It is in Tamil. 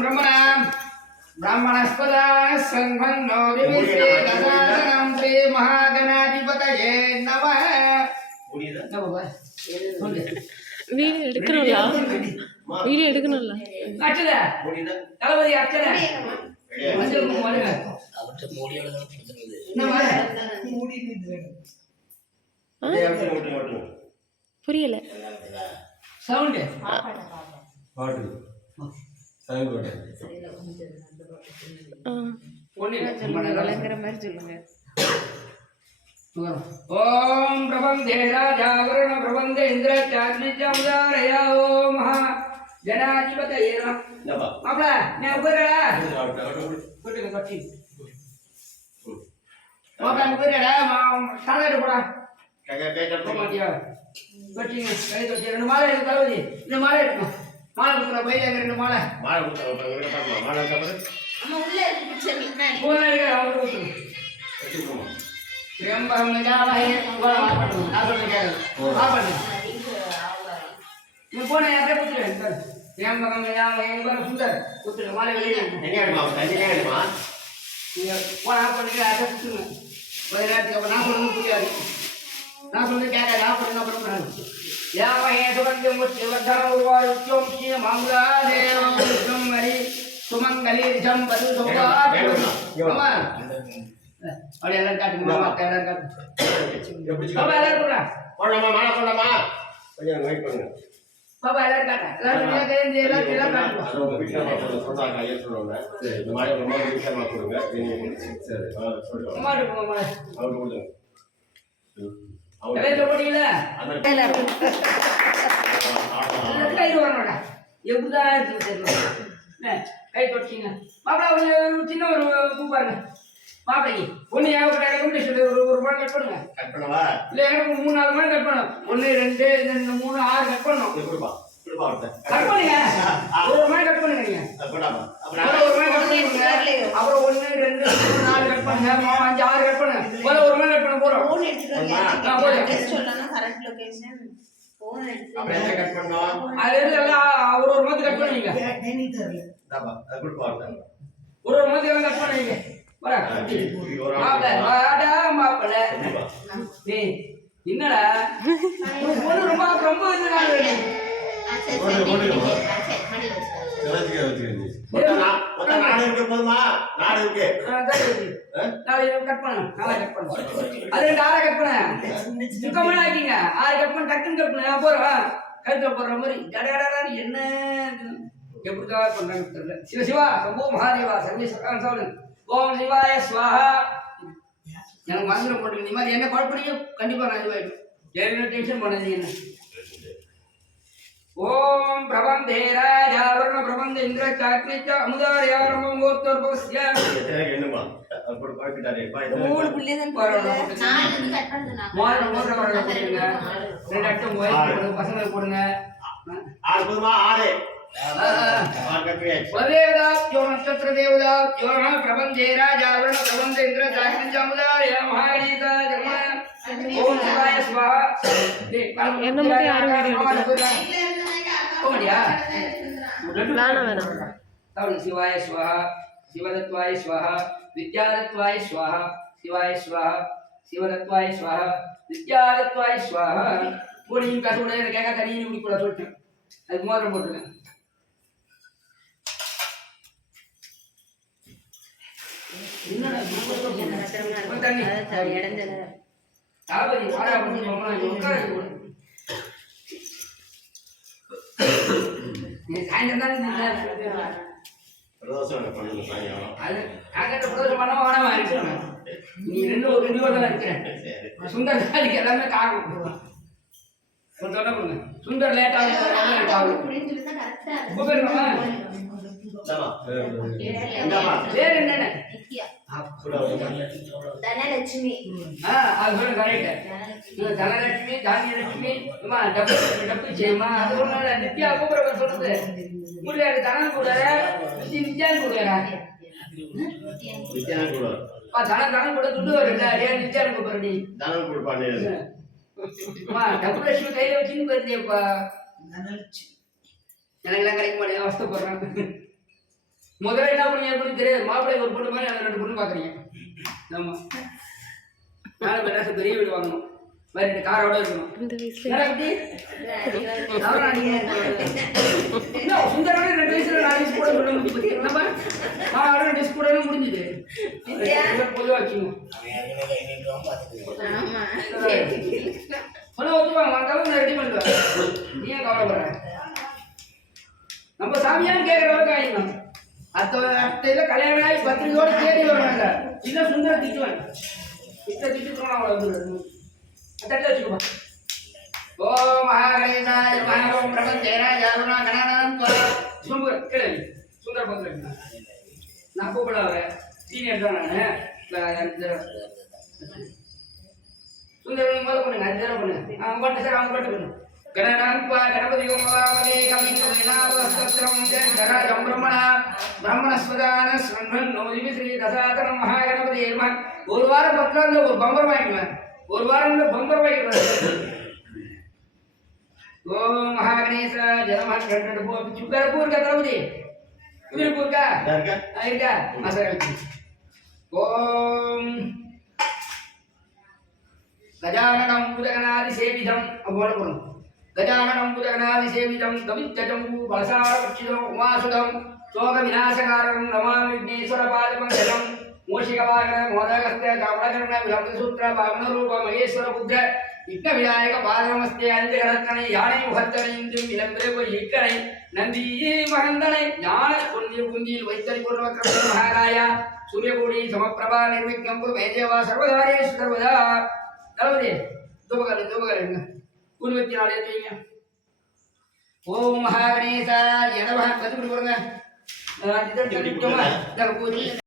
ब्रह्मणां ब्राह्मणस्पदा संभन्नो दिविसे ददानं श्री महागणाधिपतये नमः வீடியோ எடுக்கணும்ல அச்சல தளபதி அச்சல மஞ்சள் குங்குமம் அவற்றை மூடியோட தான் கொடுத்துருது புரியல சவுண்ட் பாட்டு சவுண்ட் பாட்டு விளங்குற மாதிரி சொல்லுங்க ओम प्रबंधे राजा वरुण प्रबंधे इंद्र चाग्निचामुदारया ओम महा जनाधिपतये नमः आपला ने उभरला कोटी कोटी आपला उभरला साडे पोडा काय कोटिया कोटी काय तो రెండు మాల ఎడు కలవది இந்த మాల ఎడు మాల కున బయట రెండు మాల మాల కబర అమ్మ ఉల్లే పిచ్చని కోన ఎడు అవరు కొట్టు त्र्यंबकं यजामहे मैं कौन है यहाँ पुत्र है सर त्र्यंबकं यजामहे बर सुंदर पुत्र हमारे गली में नहीं है मां नहीं है मां कौन आप पर निकला ऐसा पुत्र में वही रात का नाम बोलने को क्या ना सुनने क्या क्या नाम बोलना पड़ता है यामहे सुगंधि मुच्चे वर्धन उर्वार उच्चों की मांगला देव सुमंगली सुमंगली जम बदु सोगात कमान और எல்லாரும் காட்டு மாமா எல்லாரும் காட்டு பாபா எல்லாரும் போடா போடமா மாமா போடமா கொஞ்சம் வெயிட் பண்ணுங்க பாபா எல்லாரும் காட்டு எல்லாரும் கையில எல்லாம் காட்டு வீட்ல போடா கையில சொல்றோம் இந்த மாதிரி ரொம்ப வீட்ல கொடுங்க சரி சொல்றோம் மாமா போங்க மாமா அவங்க கொடுங்க கையில போடில எல்லாரும் கையில வரணும்டா எப்படிடா இருக்கு தெரியல கை தொட்டீங்க பாபா ஒரு சின்ன ஒரு பூ பாருங்க பாப்பைக்கு ஒன்னு யாவது எடுக்க சொல்லி ஒரு மணி கட் பண்ணுங்க கட் பண்ணவா இல்ல எனக்கு 3-4 மணி கட் பண்ணணும் 1 2 3 6 கட் பண்ணணும் கொடுப்பா கட் பண்ணுங்க ஒரு மணி கட் பண்ணுங்க நீங்க போடாமா அப்புறம் ஒரு மணி கட் பண்ணுங்க அப்புறம் 1 2 3 4 கட் பண்ணுங்க 5 6 கட் பண்ணுங்க ஒரு மணி கட் பண்ண போறோம் போன் எடுத்துட்டு நான் போறேன் அட்ரஸ் சொல்லணும் கரெக்ட் லொகேஷன் போன் எடுத்து அப்புறம் என்ன கட் பண்ணோம் அது எல்லாம் ஒரு மணி கட் பண்ணுவீங்க நீ தெரியல டபா அது கொடுப்பா ஒரு மணி கட் பண்ணுவீங்க வரா வாடா மாப்ள டேய் என்னடா பொண்ணு ரொம்ப ரொம்ப நாள் நாடு இருக்கு போதுமா நாடு இருக்கு நாளை கட் பண்ணு நாளை கட் பண்ணு அது 6 கட் பண்ணு சுத்தமா ஆக்கிங்க 6 கட் பண்ணி டக்குன்னு கட் பண்ணு போறோம் கழுத்துல போடுற மாதிரி ஜடடடா என்ன எப்படிக்கா பண்றாங்க தெரியல சிவ சிவா சம்போ மகாதேவா சர்வே சகான் சாவன் ஓம் சிவாய ஸ்வாஹா எனக்கு மந்திரம் போட்டு இந்த மாதிரி என்ன குழப்பறீங்க கண்டிப்பா நான் இதுவாயிடும் என்ன டென்ஷன் பண்ணாதீங்க என்ன ஓம் பிரபந்தே ராஜா வர்ண பிரபந்த இந்திர சாக்னிச்ச அமுதாரயா ரமம் கோத்தர் பஸ்ய என்னமா அப்படி பாக்கிட்டாரே மூணு புள்ளி தான் போறோம் நான் இது கட் பண்ணேனா மோதிர போடுங்க 2 அட்டம் போடுங்க பசங்க போடுங்க 6 போதுமா 6 वदेवदा जो नक्षत्र देवदा जो हम प्रबंधे राजा वर्ण प्रबंध इंद्र जागरण जामुदाय महागणिता जन्म ओम शिवाय स्वाहा என்ன மட்டும் யாரும் வீடியோ ஓடியா வேணாம் तब शिवाय स्वाहा शिवदत्वाय स्वाहा विद्यादत्वाय स्वाहा शिवाय स्वाहा शिवदत्वाय स्वाहा विद्यादत्वाय स्वाहा पूरी का थोड़ा क्या क्या करी नहीं पूरा छोड़ அது மோதிரம் போட்டுருங்க எல்லாமே காரணம் சுந்தர் லேட் ஆகும் தனலட்சுமி தனலட்சுமி தானியலட்சுமி டப்பு செய்யுமா அது நித்யா கூப்பிட சொல்றது முடியாது தனம் கூட நித்யான் கூட தனம் கூட துட்டு வருது நித்யான் கூப்பிடுறி தனம் கொடுப்பானே டப்புலட்சுமி கையில வச்சுன்னு போயிருந்தேப்பா எனக்கெல்லாம் கிடைக்க மாட்டேன் அவஸ்தப்படுறாங்க முதல்ல என்ன பண்ணீங்க அப்படின்னு தெரியாது. மாப்பிள்ளை ஒரு பொண்ணு மாதிரி அந்த 2 பொண்ணு பார்க்குறீங்க. ஆமா நானும் மெட்ராஸ் பெரிய வீடு வாங்கணும், மாதிரி 2 காரோட இருக்கணும். இந்த வயசுல என்னடா குட்டி? என்ன சுந்தரமான 2 வயசுல 4 வயசு கூட சொல்ல முடியுது. என்னப்பா நான் 2 வயசு கூட முடிஞ்சுது. பொதுவாக வச்சுக்கணும். அவன் ஏற்கனவே கை நீட்டுவான் பார்த்துக்கிறேன். சொல்ல ஒத்துவாங்க, வந்தாலும் நான் ரெடி பண்ணுவேன். நீ ஏன் கவலைப்படுற? நம்ம சாமியான்னு கேட்குற அளவுக்கு ஆயிடணும். அத்தையில கல்யாணம் ஆகி பத்திரிகையோட தேடி வருவாங்க. இல்லை சுந்தர திட்டுவேன். திட்டுறோம் அவளை வந்து தட்டில் வச்சுக்கோமா. ஓம் மகாகணேசாய நமः. ஓம் பிரபஞ்சேனாய அருணா கணானாம் சுந்தர் கேளு. சுந்தர பத்திரிக்கை நான் கூப்பிட வரேன். சீனியர் தான் நான். சுந்தரம் முதல்ல பண்ணுங்க, 5 தடவை பண்ணுங்க. அவங்க பாட்டு சார், அவங்க பாட்டு பண்ணுங்க. கணநான்பா கணபதி ஓமவாமதே கவிஞாவஸ்தம் ஜெயராஜம் பிரம்மணஸ்வதான ஸ்ரம்மன் நோதிவி ஸ்ரீ தசாதனம் மகாகணபதி ஏர்மான். ஒரு வாரம் பக்கம் ஒரு பம்பர் வாங்கிக்குவேன். ஒரு வாரம் பம்பர் வாங்கிக்குவேன். ஓம் மகாகணேச ஜனமன் 2 போ சுக்கரப்பூ இருக்கா தளபதி? குதிரைப்பூ இருக்கா? இருக்கா மசாலா வச்சு. ஓம் கஜானனம் புதகனாதி சேவிதம் அப்போல போகணும். கஜானனம் புதகனாதி சேவிதம் கவித்தஜம்பூ பலசாரபட்சிதம் உமாசுதம் சோக விநாசகாரம் நமாமி விக்னேஸ்வர பாதமங்கலம் மூஷிகவாகன மோதகஸ்த காமலகர்ண விலம்பசூத்திர பாவனரூப மகேஸ்வர புத்திர விக்ன விநாயக பாதமஸ்தே அஞ்சகரத்தனை யானை முகத்தனை இன்றும் இளம்பிறகு இக்கனை நந்தி மகந்தனை ஞான குந்தியில் வைத்தறி பூர்வக்கிரம மகாராயா சூரியகோடி சமப்பிரபா நிர்விக்னம் குரு மேதேவா சர்வதாரேஷு சர்வதா. தளபதி தூபகாரி என்ன 24 ஏற்றுவீங்க. ஓம் மகாகணேசாய நமः. கற்றுக் கொடுங்க.